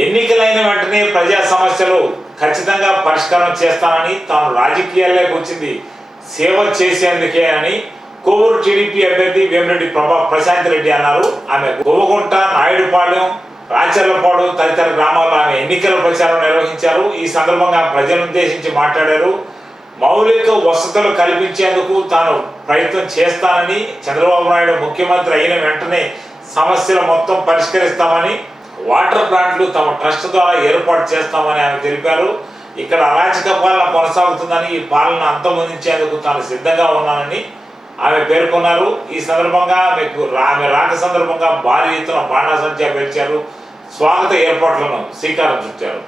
ఎన్నికలైన వెంటనే ప్రజా సమస్యలు ఖచ్చితంగా పరిష్కారం చేస్తానని తాను రాజకీయాల్లోకి వచ్చింది. సేవ చేసేందుకే అని కోవూరు టీడీపీ అభ్యర్థి వేమిరెడ్డి ప్రభా ప్రశాంత్ రెడ్డి అన్నారు. ఆమె గోవగుంట నాయుడుపాళ్యం రాచర్లపాడు తదితర గ్రామాల్లో ఆమె ఎన్నికల ప్రచారం నిర్వహించారు. ఈ సందర్భంగా ప్రజలను ఉద్దేశించి మాట్లాడారు. మౌలిక వసతులు కల్పించేందుకు తాను ప్రయత్నం చేస్తానని చంద్రబాబు నాయుడు ముఖ్యమంత్రి అయిన వెంటనే సమస్యలు మొత్తం పరిష్కరిస్తామని వాటర్ ప్లాంట్లు తమ ట్రస్ట్ ద్వారా ఏర్పాటు చేస్తామని ఆమె తెలిపారు. ఇక్కడ అరాచక పాలన కొనసాగుతుందని ఈ పాలన అంతమొందించేందుకు తాను సిద్ధంగా ఉన్నానని ఆమె పేర్కొన్నారు. ఈ సందర్భంగా మీకు ఆమె రాక సందర్భంగా భారీ ఎత్తున బాణాసంచా పేర్చారు స్వాగత ఏర్పాట్లను శ్రీకారం చుట్టారు.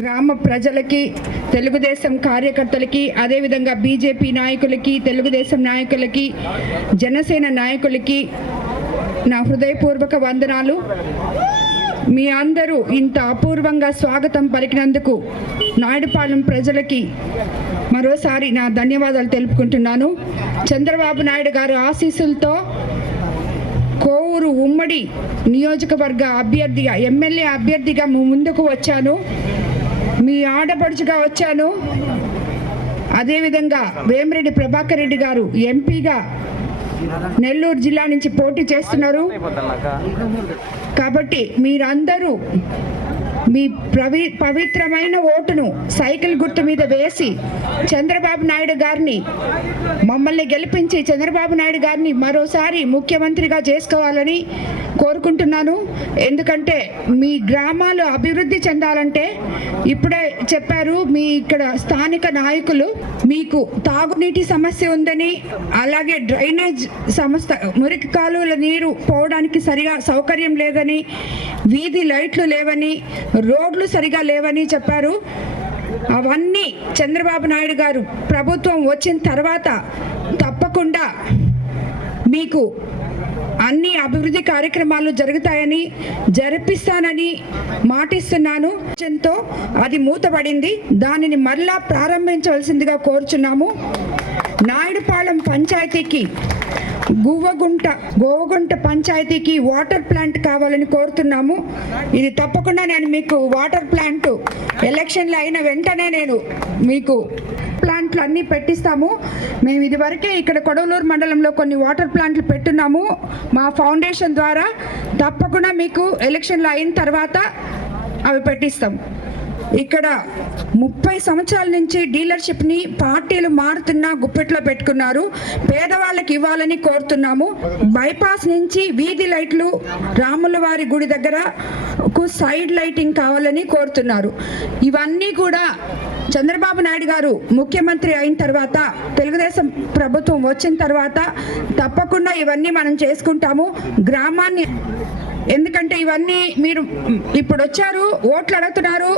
గ్రామ ప్రజలకి తెలుగుదేశం కార్యకర్తలకి అదేవిధంగా బీజేపీ నాయకులకి తెలుగుదేశం నాయకులకి జనసేన నాయకులకి నా హృదయపూర్వక వందనాలు. మీ అందరూ ఇంత అపూర్వంగా స్వాగతం పలికినందుకు నాయుడుపాలెం ప్రజలకి మరోసారి నా ధన్యవాదాలు తెలుపుకుంటున్నాను. చంద్రబాబు నాయుడు గారి ఆశీస్సులతో కోవూరు ఉమ్మడి నియోజకవర్గ అభ్యర్థిగా ఎమ్మెల్యే అభ్యర్థిగా ముందుకు వచ్చాను. మీ ఆడపడుచుగా వచ్చాను. అదేవిధంగా వేమిరెడ్డి ప్రభాకర్ రెడ్డి గారు ఎంపీగా నెల్లూరు జిల్లా నుంచి పోటీ చేస్తున్నారు. కాబట్టి మీరందరూ మీ ప్రవి పవిత్రమైన ఓటును సైకిల్ గుర్తు మీద వేసి చంద్రబాబు నాయుడు గారిని మమ్మల్ని గెలిపించి చంద్రబాబు నాయుడు గారిని మరోసారి ముఖ్యమంత్రిగా చేసుకోవాలని కోరుకుంటున్నాను. ఎందుకంటే మీ గ్రామాలు అభివృద్ధి చెందాలంటే ఇప్పుడే చెప్పారు మీ ఇక్కడ స్థానిక నాయకులు మీకు తాగునీటి సమస్య ఉందని అలాగే డ్రైనేజ్ సంస్థ మురికి కాలువల నీరు పోవడానికి సరిగా సౌకర్యం లేదని వీధి లైట్లు లేవని రోడ్లు సరిగా లేవని చెప్పారు. అవన్నీ చంద్రబాబు నాయుడు గారు ప్రభుత్వం వచ్చిన తర్వాత తప్పకుండా మీకు అన్ని అభివృద్ధి కార్యక్రమాలు జరుగుతాయని జరిపిస్తానని మాటిస్తున్నాను. ఎంతో అది మూతపడింది. దానిని మరలా ప్రారంభించవలసిందిగా కోరుచున్నాము. నాయుడుపాలెం పంచాయతీకి గువ్వగుంట గోవగుంట పంచాయతీకి వాటర్ ప్లాంట్ కావాలని కోరుతున్నాము. ఇది తప్పకుండా నేను మీకు వాటర్ ప్లాంట్ ఎలక్షన్లు అయిన వెంటనే నేను మీకు ప్లాంట్లు అన్నీ పెట్టిస్తాము. మేము ఇదివరకే ఇక్కడ కొడవలూరు మండలంలో కొన్ని వాటర్ ప్లాంట్లు పెట్టున్నాము. మా ఫౌండేషన్ ద్వారా తప్పకుండా మీకు ఎలక్షన్లు అయిన తర్వాత అవి పెట్టిస్తాం. ఇక్కడ ముప్పై సంవత్సరాల నుంచి డీలర్షిప్ని పార్టీలు మారుతున్నా గుప్పెట్లో పెట్టుకున్నారు. పేదవాళ్ళకి ఇవ్వాలని కోరుతున్నాము. బైపాస్ నుంచి వీధి లైట్లు రాముల వారి గుడి దగ్గర సైడ్ లైటింగ్ కావాలని కోరుతున్నారు. ఇవన్నీ కూడా చంద్రబాబు నాయుడు గారు ముఖ్యమంత్రి అయిన తర్వాత తెలుగుదేశం ప్రభుత్వం వచ్చిన తర్వాత తప్పకుండా ఇవన్నీ మనం చేసుకుంటాము. గ్రామాన్ని ఎందుకంటే ఇవన్నీ మీరు ఇప్పుడు వచ్చారు ఓట్లు అడుగుతున్నారు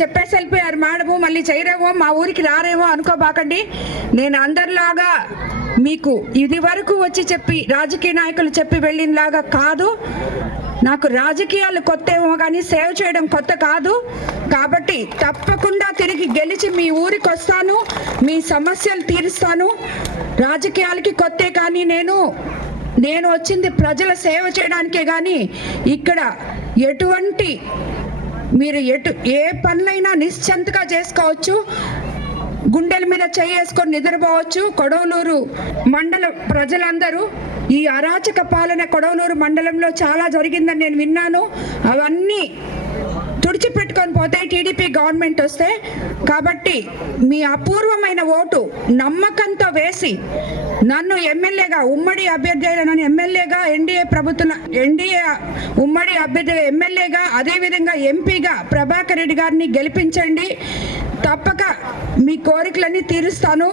చెప్పేసి వెళ్ళిపోయారు మేడము మళ్ళీ చేయరేమో మా ఊరికి రారేమో అనుకోబాకండి. నేను అందరిలాగా మీకు ఇది వరకు వచ్చి చెప్పి రాజకీయ నాయకులు చెప్పి వెళ్ళినలాగా కాదు. నాకు రాజకీయాలు కొత్త ఏమో కానీ సేవ్ చేయడం కొత్త కాదు. కాబట్టి తప్పకుండా తిరిగి గెలిచి మీ ఊరికి వస్తాను మీ సమస్యలు తీరుస్తాను. రాజకీయాలకి కొత్తే కానీ నేను నేను వచ్చింది ప్రజల సేవ చేయడానికే కానీ ఇక్కడ ఎటువంటి మీరు ఎటు ఏ పనులైనా నిశ్చంతగా చేసుకోవచ్చు. గుండెల మీద చేసుకొని నిద్రపోవచ్చు. కొడవలూరు మండల ప్రజలందరూ ఈ అరాచక పాలన కొడవలూరు మండలంలో చాలా జరిగిందని నేను విన్నాను. అవన్నీ పోతే టీడీపీ గవర్నమెంట్ వస్తే కాబట్టి మీ అపూర్వమైన ఓటు నమ్మకంతో వేసి నన్ను ఎమ్మెల్యేగా ఉమ్మడి అభ్యర్థిగా నన్ను ఎమ్మెల్యేగా ఎన్డీఏ ప్రభుత్వం ఎన్డీఏ ఉమ్మడి అభ్యర్థిగా ఎమ్మెల్యేగా అదేవిధంగా ఎంపీగా ప్రభాకర్ రెడ్డి గారిని గెలిపించండి. తప్పక మీ కోరికలన్నీ తీరుస్తాను.